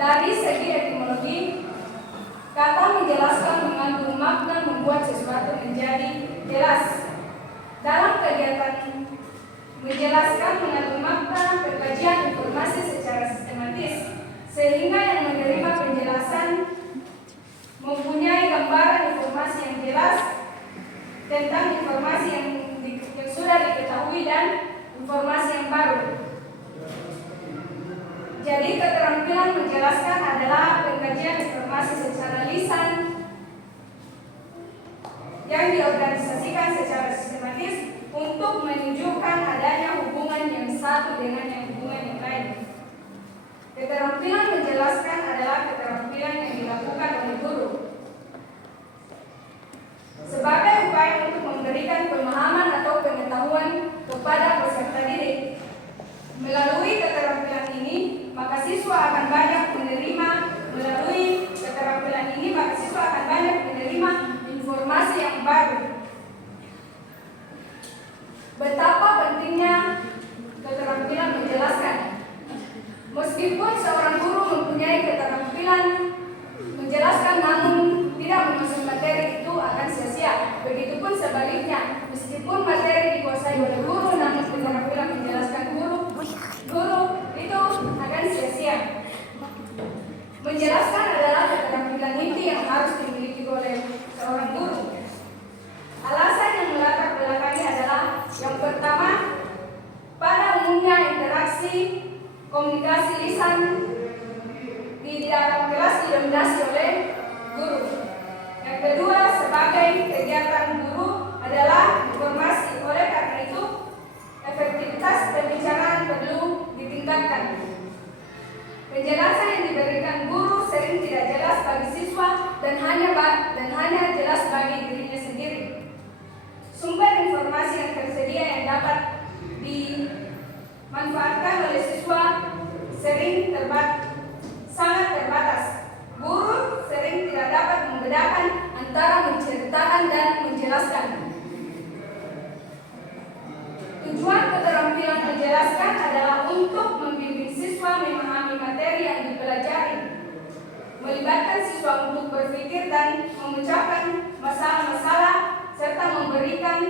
Dari segi etimologi, kata menjelaskan mengandung makna membuat sesuatu menjadi jelas. Dalam kegiatan menjelaskan mengandung makna pengkajian informasi secara sistematis, sehingga yang menerima penjelasan mempunyai gambaran informasi yang jelas tentang informasi yang sudah diketahui dan informasi yang baru. Jadi keterampilan menjelaskan adalah pengkajian informasi secara lisan yang diorganisasikan secara sistematis untuk menunjukkan adanya hubungan yang satu dengan yang hubungan yang lain. Keterampilan menjelaskan adalah keterampilan yang dilakukan oleh guru sebagai upaya untuk memberikan pemahaman atau pengetahuan kepada peserta didik. Melalui keterampilan ini, maka siswa akan banyak menerima informasi yang baru. Betapa pentingnya keterampilan menjelaskan. Meskipun seorang guru mempunyai keterampilan menjelaskan namun tidak menguasai materi, itu akan sia-sia. Begitupun sebaliknya, meskipun materi dikuasai oleh guru namun keterampilan menjelaskan guru itu akan sia-sia. Menjelaskan adalah keterampilan inti yang harus dimiliki oleh seorang guru. Alasan yang melatar belakangi adalah yang pertama, pada umumnya interaksi komunikasi lisan di dalam kelas didominasi oleh guru. Yang kedua, sebagai kegiatan guru adalah informasi. Oleh karena itu, efektivitas pembicaraan perlu ditingkatkan. Penjelasan yang diberikan guru sering tidak jelas bagi siswa dan hanya jelas bagi dirinya sendiri. Sumber informasi yang tersedia yang dapat dimanfaatkan oleh siswa sangat terbatas. Guru sering tidak dapat membedakan antara menceritakan dan menjelaskan. Tujuan keterampilan menjelaskan adalah untuk membimbing siswa memahami materi yang dipelajari, melibatkan siswa untuk berpikir dan memecahkan masalah-masalah, serta memberikan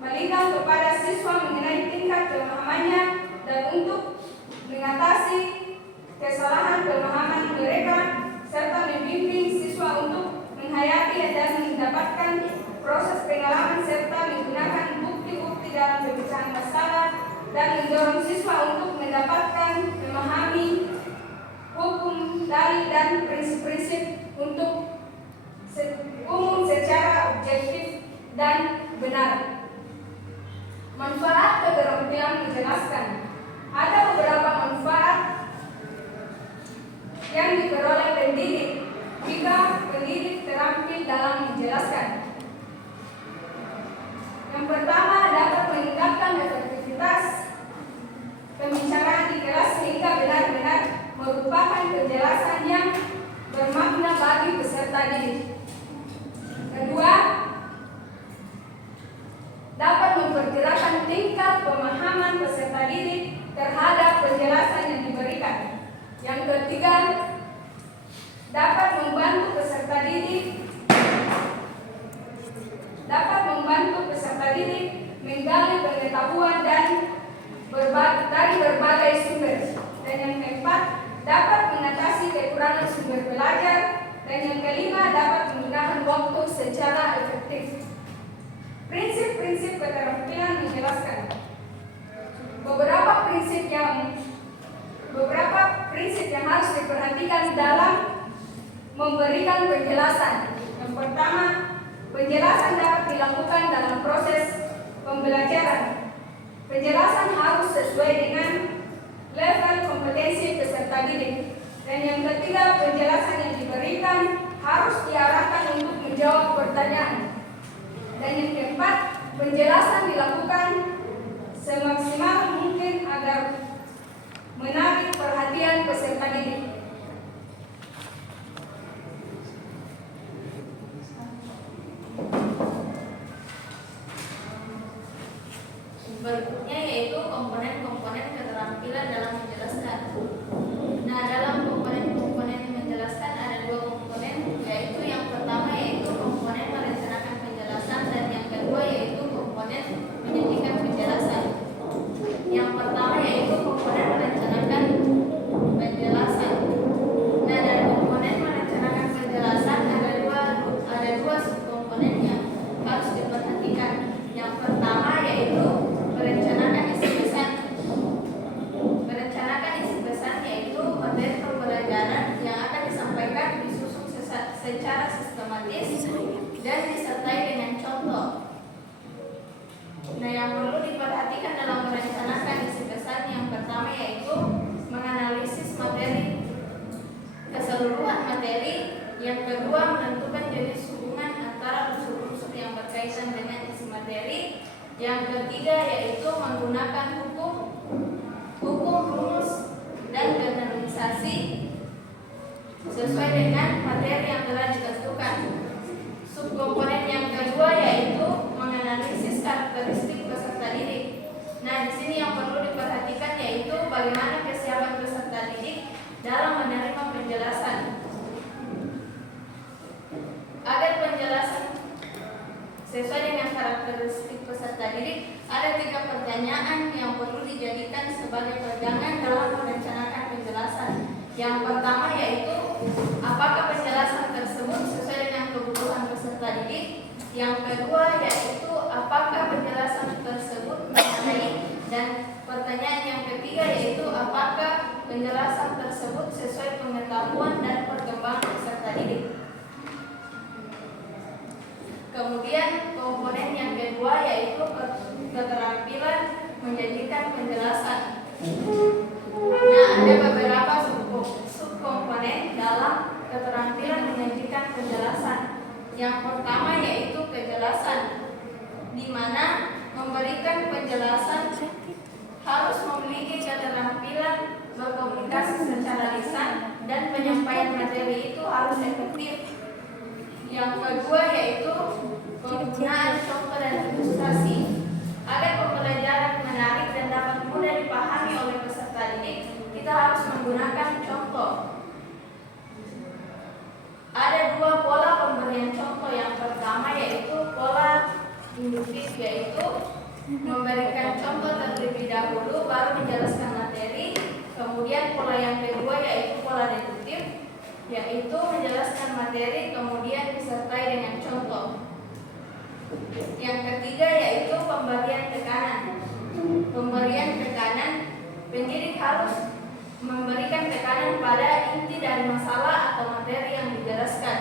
balikan kepada siswa mengenai tingkat pemahamannya dan untuk mengatasi kesalahan pemahaman mereka, serta membimbing siswa untuk menghayati dan mendapatkan proses pengalaman serta menggunakan bukti-bukti dalam pemecahan masalah dan mendorong siswa untuk mendapatkan memahami hukum, dalil dan prinsip-prinsip untuk umum secara objektif dan benar. Manfaat keterampilan menjelaskan. Ada beberapa manfaat yang diperoleh pendidik jika pendidik terampil dalam menjelaskan. Yang pertama, dapat meningkatkan efektivitas pembicaraan di kelas sehingga benar-benar merupakan penjelasan yang bermakna bagi peserta didik. Kedua, dapat memperkirakan tingkat pemahaman peserta didik terhadap penjelasan yang diberikan. Yang ketiga, dapat membantu peserta didik menggali pengetahuan dari berbagai sumber. Dan yang keempat, dapat mengatasi kekurangan sumber belajar. Dan yang kelima, dapat menggunakan waktu secara efektif. Prinsip-prinsip keterampilan menjelaskan. Beberapa prinsip yang harus diperhatikan dalam memberikan penjelasan. Yang pertama, penjelasan dapat dilakukan dalam proses pembelajaran. Penjelasan harus sesuai dengan level kompetensi peserta didik. Dan yang ketiga, penjelasan yang diberikan harus diarahkan untuk menjawab pertanyaan. Dan yang keempat, penjelasan dilakukan semaksimal mungkin agar menarik perhatian peserta didik. Berikutnya yaitu komponen-komponen keterampilan dalam menjelaskan. Nah, ketiga yaitu menggunakan hukum, rumus, dan generalisasi sesuai dengan materi yang telah ditentukan. Subkomponen yang kedua yaitu menganalisis karakteristik peserta didik. Nah, di sini yang perlu diperhatikan yaitu bagaimana kesiapan peserta didik dalam menerima penjelasan. Agar penjelasan sesuai dengan karakteristik peserta didik, ada 3 pertanyaan yang perlu dijadikan sebagai pegangan dalam merencanakan penjelasan. Yang pertama yaitu apakah penjelasan tersebut sesuai dengan kebutuhan peserta didik. Yang kedua yaitu apakah penjelasan tersebut memadai. Dan pertanyaan yang ketiga yaitu apakah penjelasan tersebut sesuai pengetahuan dan perkembangan peserta didik. Kemudian komponen yang kedua yaitu keterampilan menyajikan penjelasan. Nah, ada beberapa subkomponen dalam keterampilan menyajikan penjelasan. Yang pertama yaitu kejelasan, di mana memberikan penjelasan harus memiliki keterampilan berkomunikasi secara lisan dan penyampaian materi itu harus efektif. Yang kedua yaitu penggunaan contoh dan ilustrasi. Agar pembelajaran menarik dan dapat mudah dipahami oleh peserta didik, kita harus menggunakan contoh. Ada 2 pola pemberian contoh. Yang pertama yaitu pola induktif, yaitu memberikan contoh terlebih dahulu baru menjelaskan materi. Kemudian pola yang kedua yaitu pola deduktif, yaitu menjelaskan materi kemudian disertai dengan contoh. Yang ketiga yaitu pemberian tekanan. Pemberian tekanan, pendidik harus memberikan tekanan pada inti dari masalah atau materi yang dijelaskan.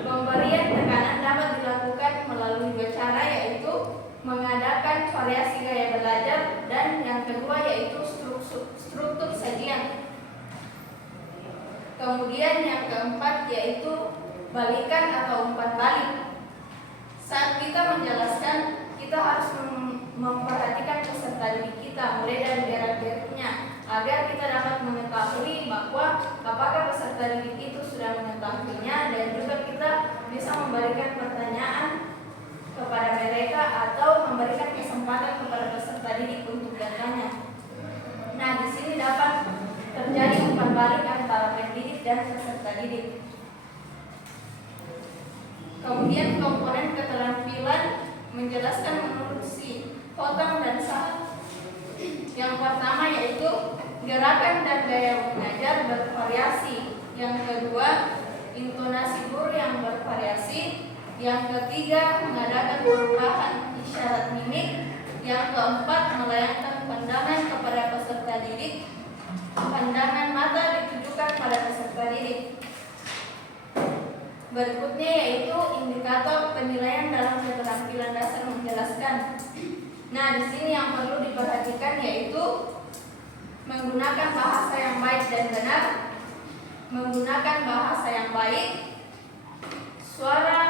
Pemberian tekanan dapat dilakukan melalui 2 cara, yaitu mengadakan variasi gaya belajar, dan yang kedua yaitu struktur sajian. Kemudian yang keempat yaitu balikan atau umpan balik. Saat kita menjelaskan, kita harus memperhatikan peserta didik kita mulai dari gerak-geriknya agar kita dapat mengetahui bahwa apakah peserta didik itu sudah mengetahuinya, dan juga kita bisa memberikan pertanyaan kepada mereka atau memberikan kesempatan kepada peserta didik untuk bertanya. Nah, di sini dapat terjadi umpan balik antara pendidik dan peserta didik. Kemudian komponen keterampilan menjelaskan menurut si Hotang dan Sah. Yang pertama yaitu gerakan dan gaya mengajar bervariasi. Yang kedua, intonasi guru yang bervariasi. Yang ketiga, mengadakan perubahan isyarat mimik. Yang keempat, melayangkan pandangan kepada peserta didik. Pandangan mata ditujukan pada peserta didik. Berikutnya yaitu indikator penilaian dalam keterampilan dasar menjelaskan. Nah, di sini yang perlu diperhatikan yaitu menggunakan bahasa yang baik dan benar, menggunakan bahasa yang baik, suara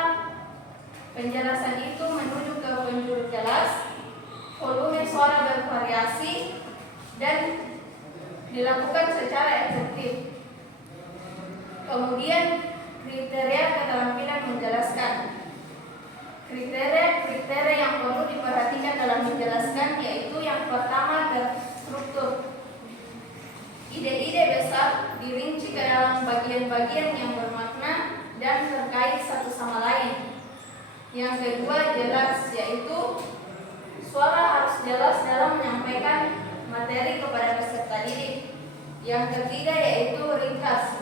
penjelasan itu menuju ke penjuru jelas, volume suara bervariasi, dan dilakukan secara efektif. Kemudian kriteria keterampilan menjelaskan. Kriteria yang perlu diperhatikan dalam menjelaskan yaitu yang pertama terstruktur. Ide-ide besar dirinci ke dalam bagian-bagian yang bermakna dan terkait satu sama lain. Yang kedua jelas, yaitu suara harus jelas dalam menyampaikan materi kepada peserta didik. Yang ketiga yaitu ringkas,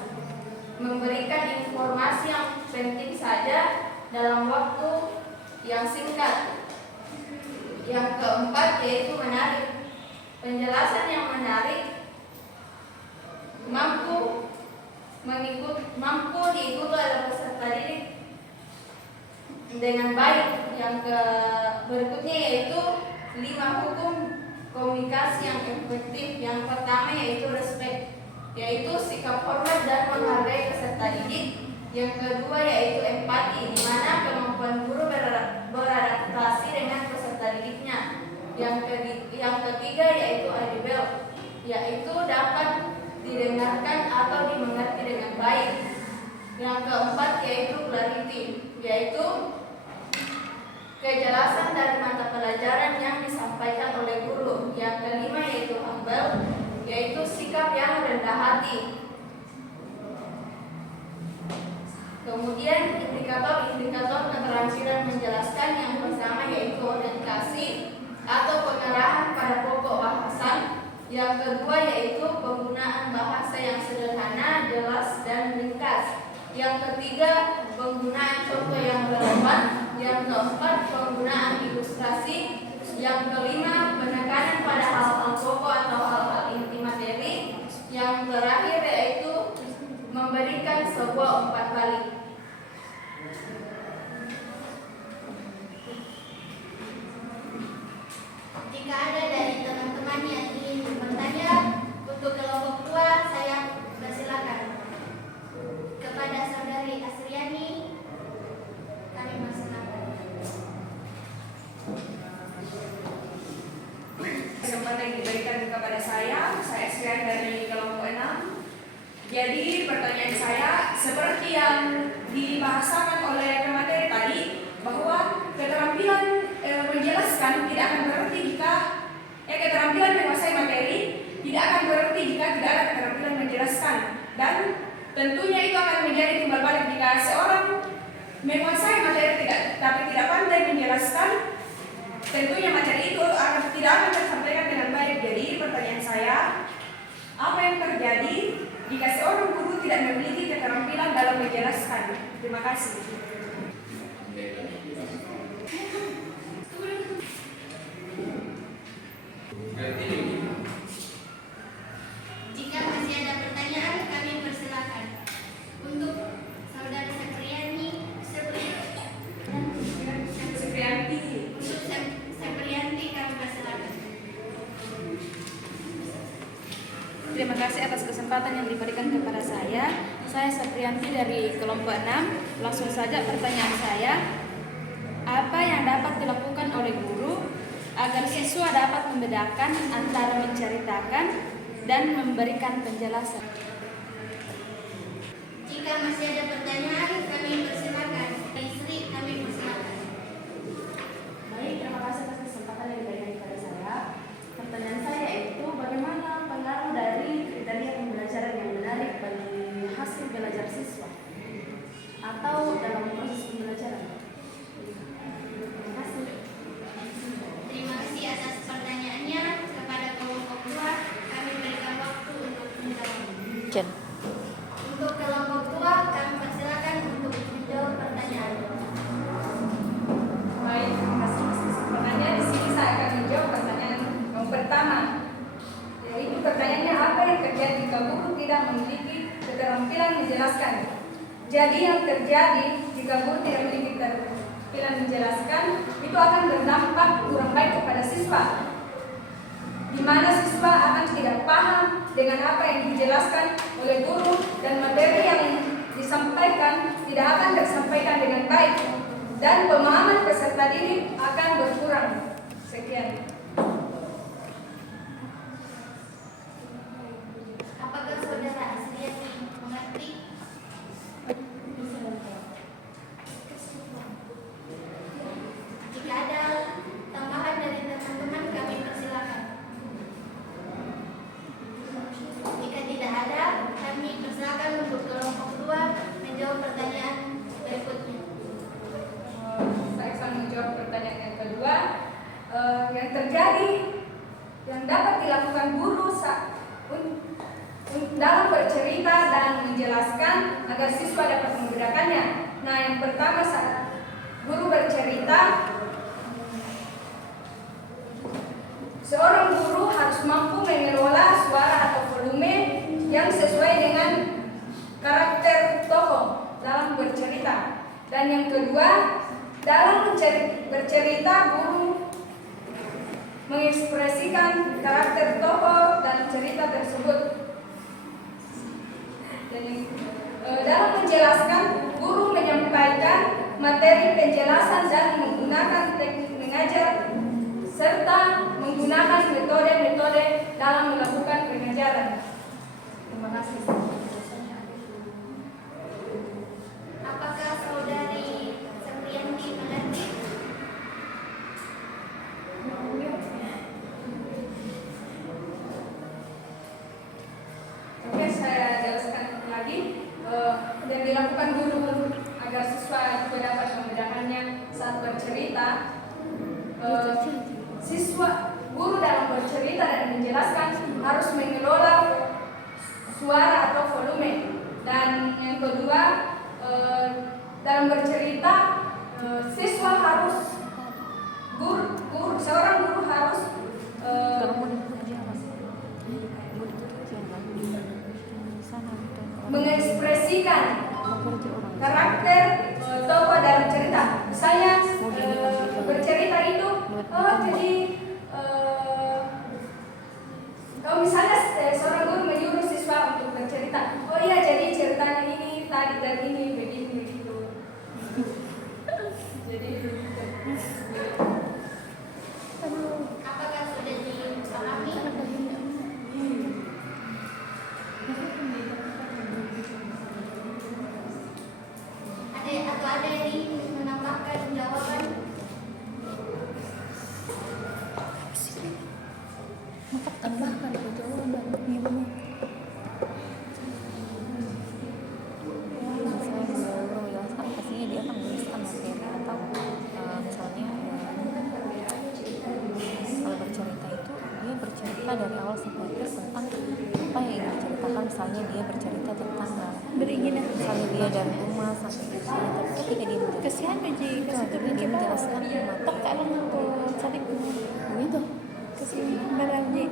memberikan informasi yang penting saja dalam waktu yang singkat. Yang keempat yaitu menarik, penjelasan yang menarik, mampu diikuti oleh peserta didik dengan baik. Yang berikutnya yaitu 5 hukum komunikasi yang efektif. Yang pertama yaitu respect, yaitu sikap hormat dan menghargai peserta didik. Yang kedua yaitu empati, di mana kemampuan guru beradaptasi dengan peserta didiknya. Yang ketiga yaitu audible, yaitu dapat didengarkan atau dimengerti dengan baik. Yang keempat yaitu clarity, yaitu kejelasan dari mata pelajaran yang disampaikan oleh guru. Yang kelima yaitu humble, yaitu sikap yang rendah hati. Kemudian indikator keterampilan menjelaskan yang pertama yaitu orientasi atau pengarahan pada pokok bahasan. Yang kedua yaitu penggunaan bahasa yang sederhana, jelas, dan ringkas. Yang ketiga penggunaan contoh yang relevan. Yang keempat penggunaan ilustrasi. Yang kelima penekanan pada hal-hal pokok atau hal-hal inti materi. Yang terakhir yaitu memberikan sebuah umpan balik. Jika ada dari teman-teman yang ingin bertanya untuk kelompok 2, saya persilakan. Kepada saudari Asriani, kami persilakan. Kesempatan yang diberikan kepada saya Asriani dari kelompok 6. Jadi pertanyaan saya seperti yang dibahasakan oleh pemateri tadi, bahwa keterampilan menjelaskan tidak akan berarti jika keterampilan menguasai materi tidak akan berarti jika tidak ada keterampilan menjelaskan, dan tentunya itu akan menjadi timbal balik jika seorang menguasai materi tapi tidak pandai menjelaskan, tentunya materi itu tidak akan tersampaikan dengan baik. Jadi pertanyaan saya, apa yang terjadi jika seorang guru tidak memiliki keterampilan dalam menjelaskan? Terima kasih. Jika masih ada pertanyaan, kami persilakan. Untuk saudara Seprianti. Untuk Seprianti kami persilakan. Terima kasih atas kesempatan yang diberikan kepada saya. Saya Seprianti dari kelompok 6. Langsung saja pertanyaan saya. Apa yang dapat dilakukan oleh guru agar siswa dapat membedakan antara menceritakan dan memberikan penjelasan? Jika masih ada pertanyaan, kami persilakan. Istri, kami persilakan. Baik, terima kasih atas kesempatan yang diberikan kepada saya. Pertanyaan saya itu bagaimana pengaruh dari kriteria pembelajaran yang menarik bagi hasil belajar siswa atau dalam proses pembelajaran? Terima kasih. Terima kasih atas pertanyaannya. Kepada kelompok 2, kami berikan waktu untuk menjawab. Untuk kelompok 2, kami persilakan untuk menjawab pertanyaan. Baik, terima kasih. Pertanyaan di sini saya akan menjawab pertanyaan yang pertama. Yaitu pertanyaannya, apa yang terjadi jika guru tidak memiliki keterampilan menjelaskan? Jadi yang terjadi jika guru tidak memiliki keterampilan menjelaskan, itu akan berdampak kurang baik kepada siswa, di mana siswa akan tidak paham dengan apa yang dijelaskan oleh guru, dan materi yang disampaikan tidak akan tersampaikan dengan baik, dan pemahaman peserta didik akan berkurang. Sekian. Apakah saudara Asriani mengerti? Jika ada tambahan dari teman-teman, kami persilakan. Jika tidak ada, kami persilakan untuk kelompok 2 menjawab pertanyaan berikutnya. Saya akan menjawab pertanyaan yang kedua. Yang terjadi, yang dapat dilakukan guru dalam bercerita dan menjelaskan agar siswa dapat membedakannya. Nah, yang pertama, saat guru bercerita, seorang guru harus mampu mengelola suara atau volume yang sesuai dengan karakter tokoh dalam bercerita. Dan yang kedua, dalam bercerita, guru mengekspresikan karakter tokoh dalam cerita tersebut. Dan dalam menjelaskan, materi penjelasan dan menggunakan teknik mengajar serta menggunakan metode-metode dalam melakukan pengajaran. Terima kasih. Apakah saudari Seprianti mengerti? Oke, saya jelaskan lagi. Yang dilakukan guru agar siswa juga dapat membedakannya saat bercerita. Guru dalam bercerita dan menjelaskan harus mengelola suara atau volume. Dan yang kedua, dalam bercerita seorang guru harus mengekspresikan karakter tokoh dalam cerita. Misalnya bercerita itu, misalnya seorang guru menyuruh siswa untuk bercerita. Oh iya, jadi ceritanya ini tadi dan ini begini begitu. Jadi Apakah sudah dipahami? Ada yang ingin menambahkan jawaban? Tambahkan ke jawaban ibunya. Pastinya dia akan menuliskan materi atau misalnya kalau bercerita itu dia bercerita dari awal sampai akhir tentang apa yang ingin diceritakan. Misalnya dia bercerita tentang misalnya dia dari rumah sampai ke sini, tapi ketika dia Kasihan Beji, itu akhirnya dia menjelaskan tak alam untuk cari begitu kasih berani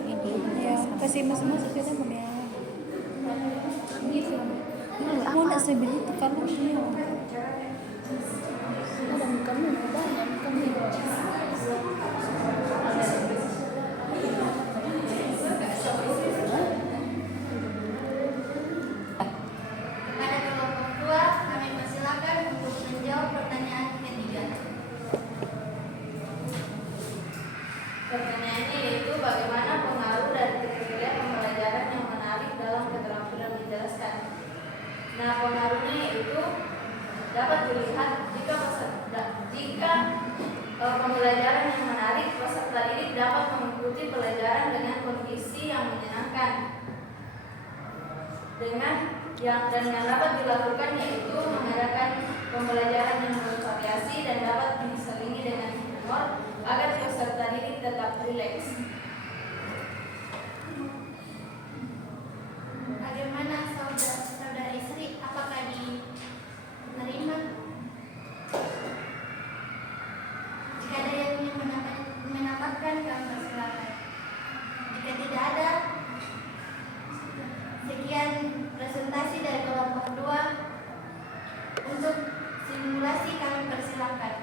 ya kasih masuk kita kemudian mau nak sebeli itu kalau dia ada kamu banyak kamu Kepada kelompok 2, kami persilakan untuk menjawab pertanyaan ketiga. Pertanyaannya yaitu bagaimana pengaruh dari kriteria pembelajaran yang menarik dalam keterampilan menjelaskan. Nah, pengaruhnya yaitu dapat dilihat jika pembelajaran yang menarik, peserta didik dapat mengikuti pelajaran dengan kondisi yang menyenangkan. Dan yang dapat dilakukan yaitu mengadakan pembelajaran yang bervariasi dan dapat diselingi dengan humor agar peserta didik tetap rileks. Bagaimana saudari Sri? Apakah diterima? Jika ada yang ingin menambahkan, kami persilakan. Jika tidak ada, sekian presentasi dari kelompok 2. Untuk simulasi kami persilakan.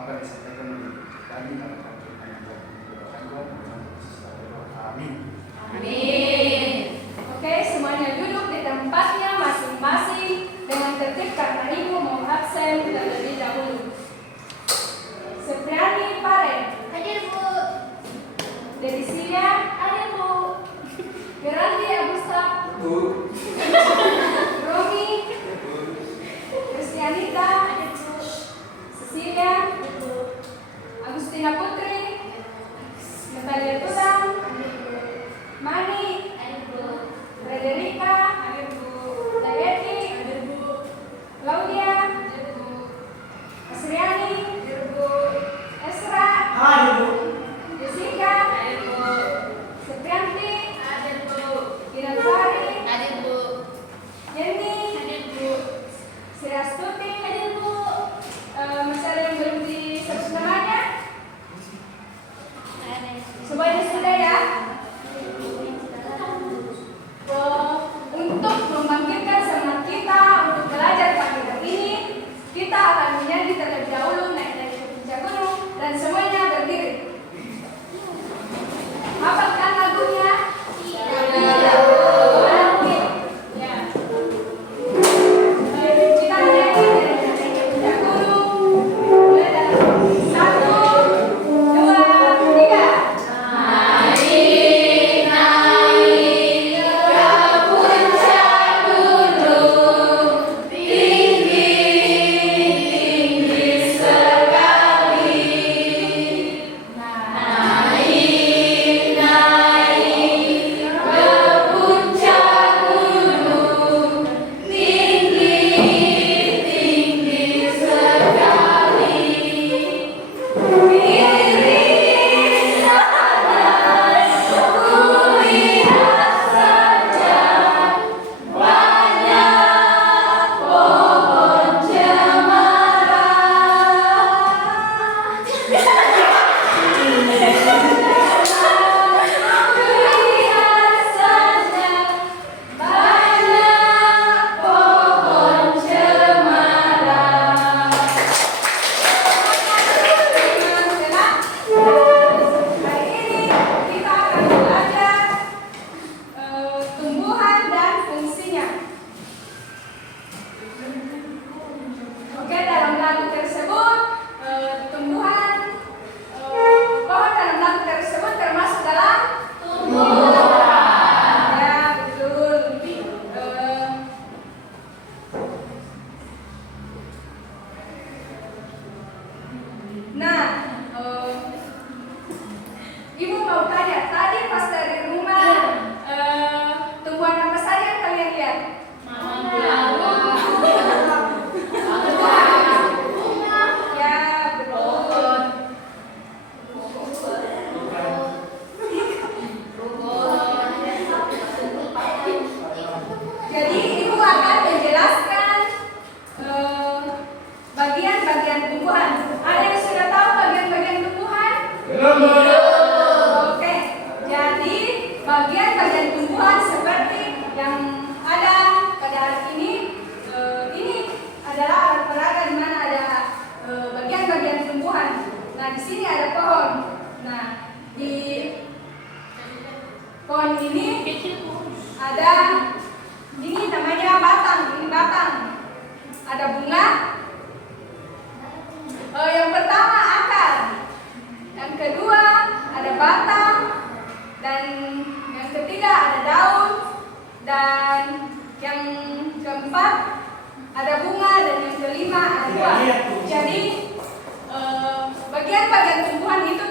apa yang disampaikan oleh tadi akan amin. Amin. Oke, semuanya duduk di tempatnya masing-masing dengan tertib karena ibu mau absen terlebih dahulu. Sepriani Pare. Hadir, Bu. Delisia. Hadir, Bu. Geraldi Agusta. Bu. Romi. Kristianita. Hadir, Bu. Cecilia. Hadir, Bu. Agustina Putri. Natalia Tudang. Mani. Hadir, Bu. Frederika. Dayeti. Claudia. Asriani. Esra. Jessica. Seprianti. Inasari. Jenny. Sirastuti. Masih ada yang belum disebut namanya? Semuanya sudah ya? Untuk membangkitkan semangat kita untuk belajar pagi hari ini, kita akan menyanyi terlebih dahulu naik dari puncak gunung dan semuanya berdiri. Hafalkan lagunya? Tidak. Ya. Kita menyanyi dari puncak gunung. Mulai dalam 1, 2, 3.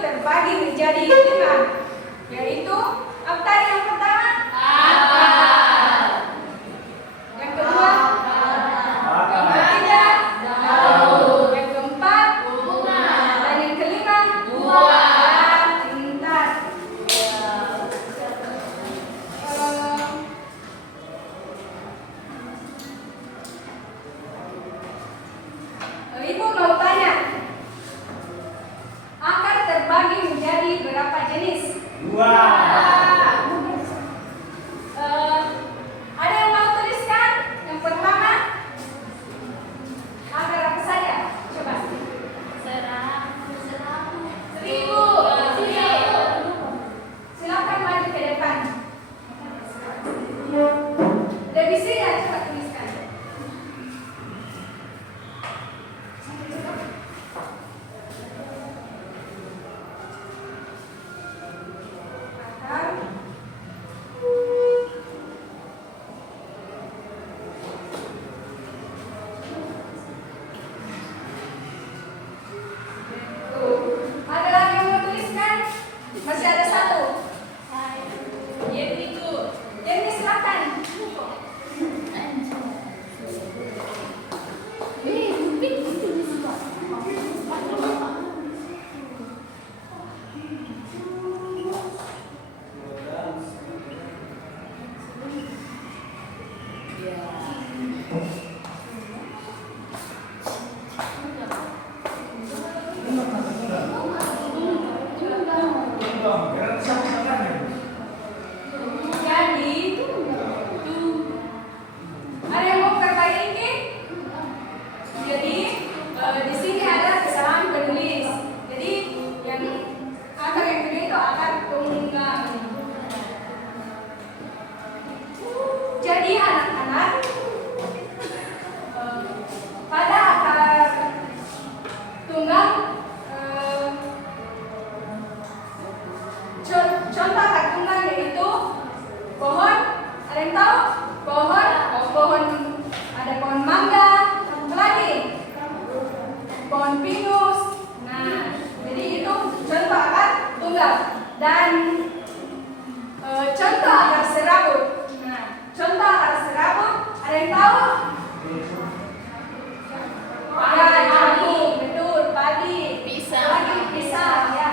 Terbagi menjadi 5, yaitu apa tadi yang pertama? Akar. Ada lagi yang mau tuliskan? Masih ada satu. Jadi silakan. Jadi ada yang mau perbaiki? Jadi di sini ada kesalahan penulis. Jadi yang akar yang kedua itu akar tunggal. Jadi anak-anak pada akar tunggal contoh akar tunggal yaitu pohon. Ada yang tahu? Pohon ada pohon mangga, apa lagi? Pohon pinus. Nah, jadi itu contoh akar tunggal. Dan contoh akar serabut. Nah, contoh akar serabut ada yang tahu? Ya, jambu, betul, padi, Pisang. lagi pisang, ya.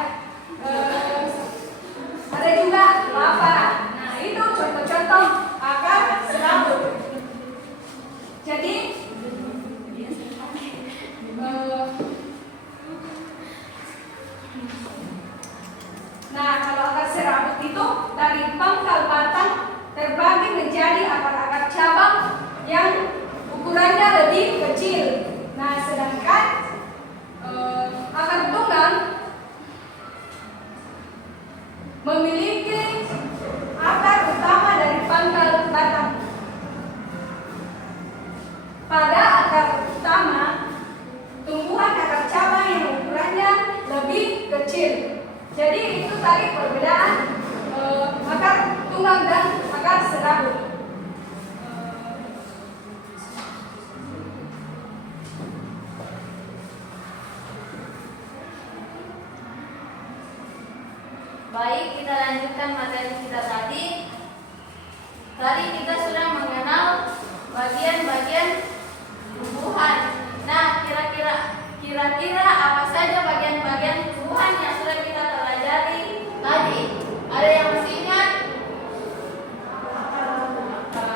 Ada juga kelapa. Nah, itu contoh-contoh akar serabut. Jadi nah, kalau akar serabut itu dari pangkal batang terbagi menjadi akar-akar cabang yang ukurannya lebih kecil. Nah, sedangkan akar tunggal memiliki akar utama dari pangkal batang. Pada akar utama, tumbuhan akar cabang yang ukurannya lebih kecil. Jadi itu tadi perbedaan akar tunggal dan akar serabut. Baik, kita lanjutkan materi kita tadi. Tadi kita sudah mengenal bagian-bagian tumbuhan. Nah, kira-kira apa saja bagian-bagian tumbuhan yang sudah kita pelajari tadi? Ada yang masih ingat?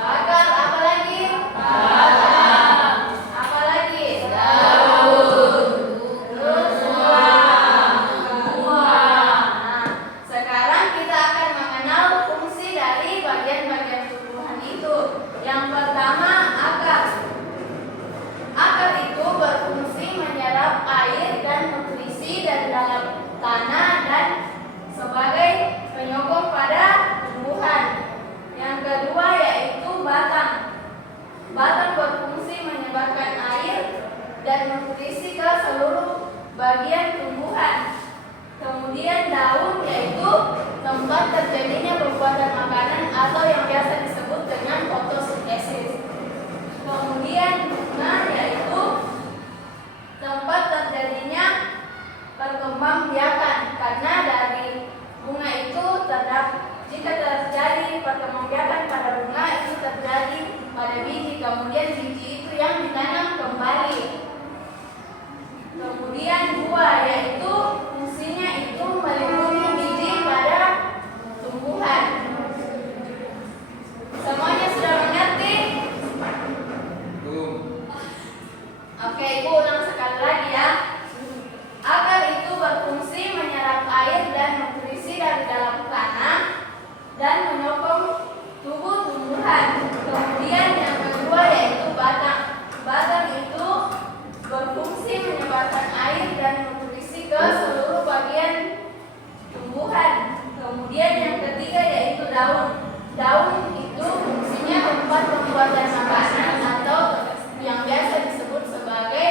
Akar, apa lagi? Batang. Apa lagi? Daun. Terus buah. Nah, sekarang kita akan mengenal fungsi dari bagian-bagian tumbuhan itu. Yang pertama, akar. Akar itu berfungsi menyerap air dan nutrisi dari dalam tanah dan sebagai penyokong pada tumbuhan. Yang kedua yaitu batang. Batang berfungsi menyebarkan air dan nutrisi ke seluruh bagian tumbuhan. Kemudian daun yaitu tempat terjadinya pembuatan makanan atau yang biasa disebut dengan fotosintesis. Kemudian bunga yaitu tempat terjadinya perkembangbiakan, karena dari bunga itu jika terjadi perkembangbiakan pada bunga itu terjadi pada biji, kemudian biji itu yang ditanam kembali. Kemudian buah yaitu fungsinya itu melindungi biji pada tumbuhan. Semuanya sudah mengerti? Oke, Ibu ulang sekali lagi ya. Akar itu berfungsi menyerap air dan nutrisi dari dalam tanah dan menyokong tubuh tumbuhan. Kemudian yang kedua yaitu batang. Batang itu berfungsi menyebarkan air dan nutrisi ke seluruh bagian tumbuhan. Kemudian yang ketiga yaitu daun. Daun itu fungsinya tempat pembuatan makanan atau yang biasa disebut sebagai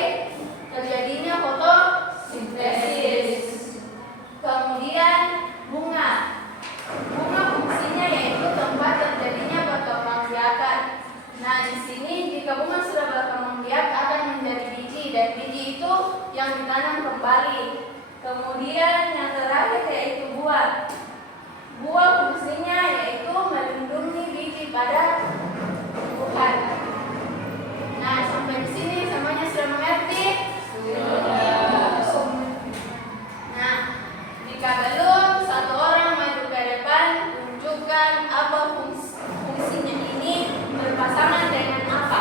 yang ditanam kembali. Kemudian yang terakhir yaitu buah. Buah fungsinya yaitu melindungi biji pada tumbuhan. Nah, sampai di sini semuanya sudah mengerti? Nah, jika belum, satu orang maju ke depan, tunjukkan apa fungsinya ini berpasangan dengan apa.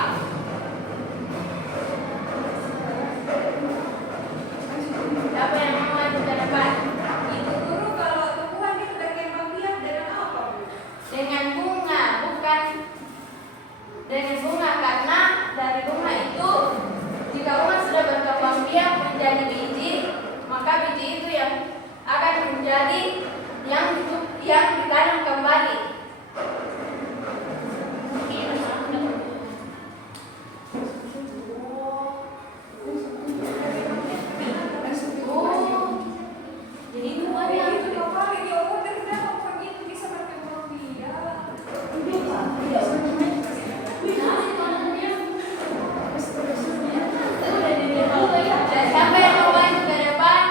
Siapa yang mau maju ke depan? Ibu guru, kalau tumbuhan itu berkembang biak dengan apa, Bu? Dengan bunga, bukan dengan bunga, karena dari bunga itu jika bunga sudah berkembang biak menjadi biji, maka biji itu yang akan menjadi yang ditanam kembali. Jadi bunganya Itu dong, Pak. Ini umur dari kenapa begitu bisa berkembang biak? dan siapa yang mau maju ke depan,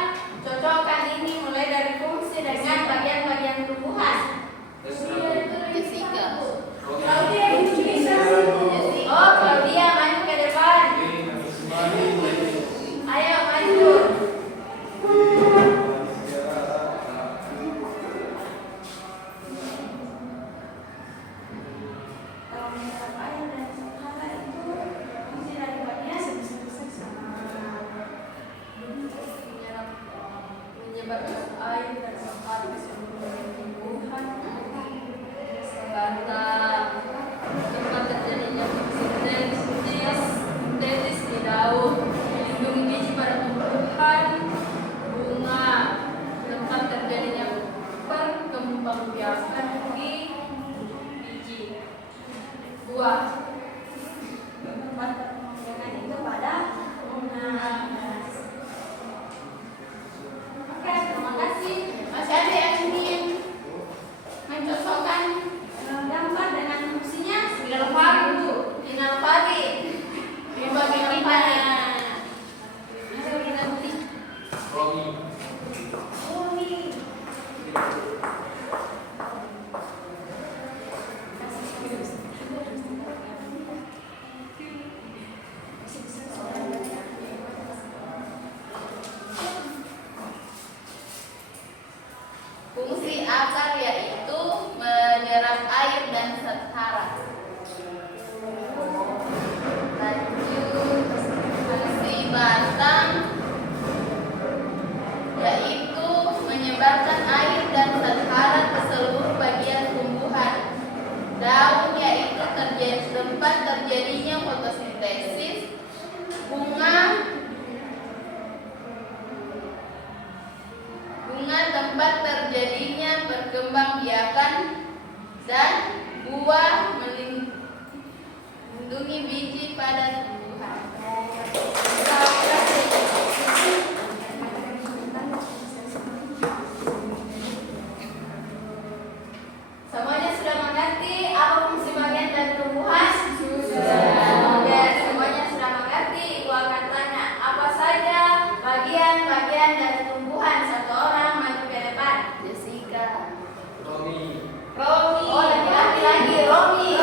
cocokkan ini mulai dari fungsi dengan bagian-bagian tumbuhan. Jessica. Claudia itu bisa. Oh, Claudia maju ke depan. Ayo maju. Kalau menyerap air dan sehara itu fungsi dari bagian menyebabkan air dan sehara ke seluruh tumbuhan. Kata tempat terjadinya sintetis di daun, melindungi biji pada tumbuhan, bunga, tempat terjadinya perkembangbiakan di biji, buah. Tempat perkembangan itu pada bunga. Oke, terima kasih. Masih ada yang ingin mencocokkan gambar dengan fungsinya? Sinyal pagi, Bu. Sinyal pagi. Di bagian mana? Ayo kita tulis. Romi. Fungsi akar yaitu menyerap air dan sehara. Lanjut, fungsi batang yaitu menyebarkan air dan sehara ke seluruh bagian tumbuhan. Daun yaitu tempat terjadinya fotosintesis. Bunga tempat terjadinya perkembangbiakan, dan buah melindungi biji pada tumbuhan. Semuanya sudah mengerti apa fungsi bagian dari tumbuhan? Oke, semuanya sudah mengerti. Ibu akan tanya apa saja bagian-bagian dari tumbuhan. Satu orang maju ke depan. Jessica. Romi. Romi. Oh, laki-laki lagi. Romi.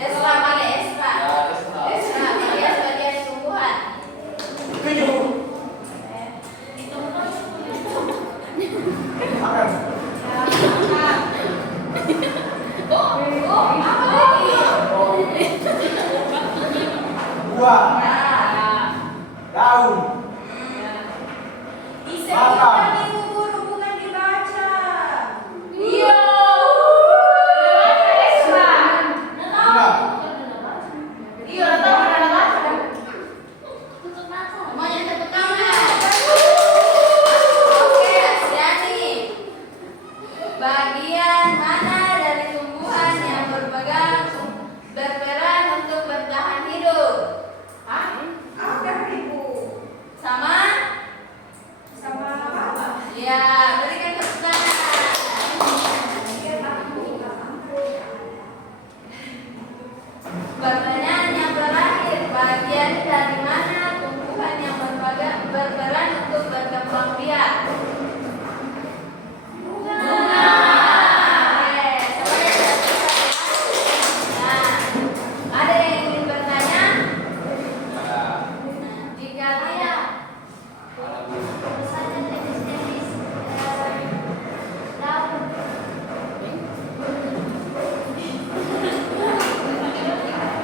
Esra, pakai Esra. Esra, bagian-bagian tumbuhan. Apa lagi? Buah. Daun. Disebutkan ibu guru, bukan dibaca. Iya. Baca Esra. Bunga. Iya, tahu ada baca. Semuanya tepuk tangan. Oke, Asyani. Bagian mana dari tumbuhan yang berperan untuk bertahan hidup? Hah? Akar, Ibu. Sama? Sama apa? dari mana tumbuhan yang berperan untuk berkembang biak? Bunga. Nah, ada yang ingin bertanya? Jika tidak, Tentu saja jenis-jenis daun.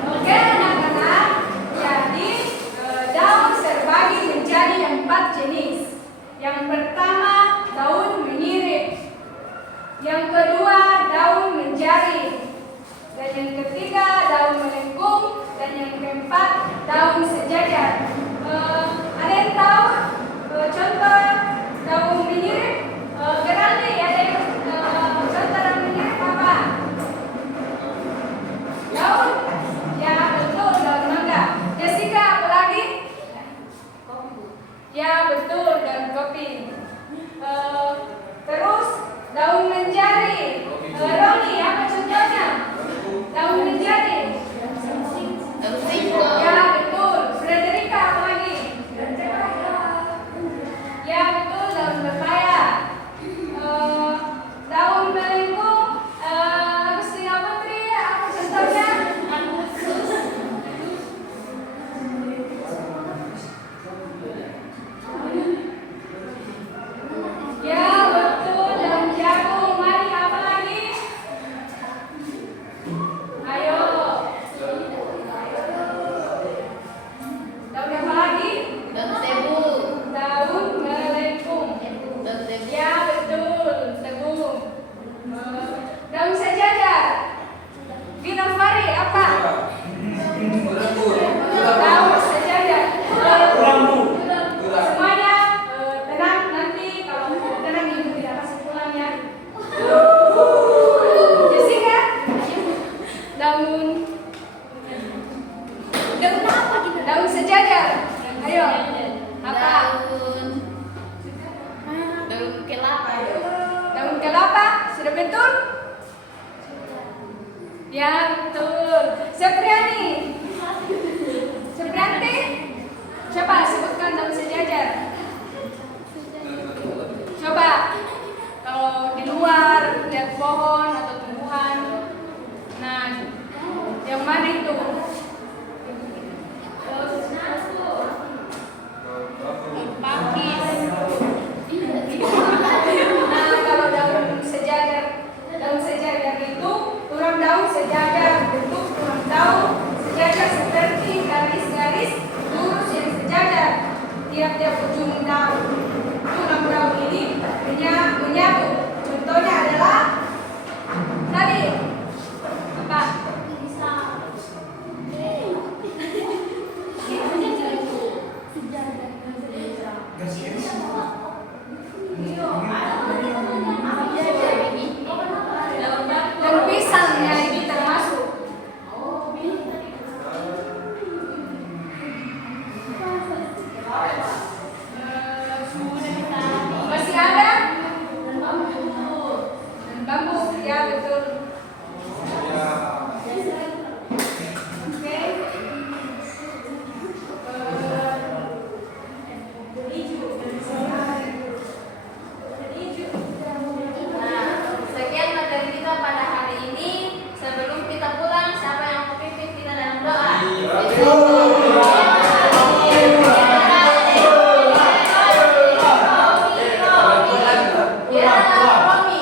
Oke anak-anak, jadi daun terbagi menjadi 4 jenis. Yang pertama daun menirip, yang kedua daun menjari, dan yang ketiga daun melengkung, dan yang keempat daun sejajar. Ada yang tahu contoh daun menirip? Geraldi, ada yang contoh daun menirip apa? Daun? Ya betul, daun mangga. Jessica, apa lagi? Ya betul, daun kopi. Terus daun menjari. Roni, apa contohnya? Daun menjari. Ya betul. Frederica, apa lagi? Ya betul, daun pepaya. Daun melengkung. Agustina Putri, apa contohnya? Ya betul, daun jagung. Mari, apa lagi? Ayo. Daun apa lagi? daun tebu. Daun melengkung. Daun tebu. Ya betul, tebu. Daun sejajar. Gina Fari, apa? Daun sejajar. Semuanya tenang, nanti kalau tidak tenang ibu tidak kasih pulang ya. Jessica, daun apa gitu? Daun sejajar. Ayo. Apa? Daun kelapa. Daun kelapa, sudah betul? Ya betul. Sepriani. Seprianti. Coba sebutkan daun sejajar. Coba. Kalau di luar lihat pohon atau tumbuhan. Nah, yang mana itu? Nah, kalau daun sejajar itu tulang daun sejajar, bentuk tulang daun sejajar seperti garis-garis lurus yang sejajar. Tiap-tiap ujung daun, tulang daun ini menyatu. Contohnya adalah tadi apa? Daun pisangnya ini termasuk. Masih ada? Dan bambu, ya betul. Oke. Nah, sekian materi kita pada hari ini. Sebelum kita pulang, siapa yang mau pimpin kita dalam doa? Ya, Romi.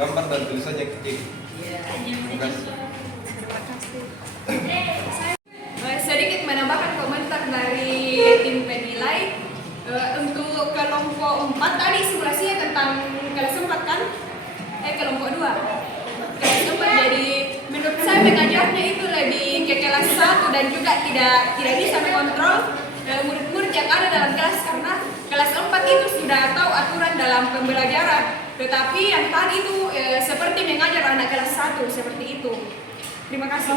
gambar dan tulisan yang kecil. Terima kasih. Sedikit menambahkan komentar dari tim penilai. Untuk kelompok 4 tadi simulasinya tentang kelas 4 kan? Kelompok 2 kelas 4, jadi menurut saya pengajarnya itu lebih ke kelas 1 dan juga tidak bisa mengontrol murid-murid yang ada dalam kelas, karena kelas 4 itu sudah tahu aturan dalam pembelajaran, tetapi yang tadi itu seperti mengajar anak kelas 1 seperti itu. Terima kasih.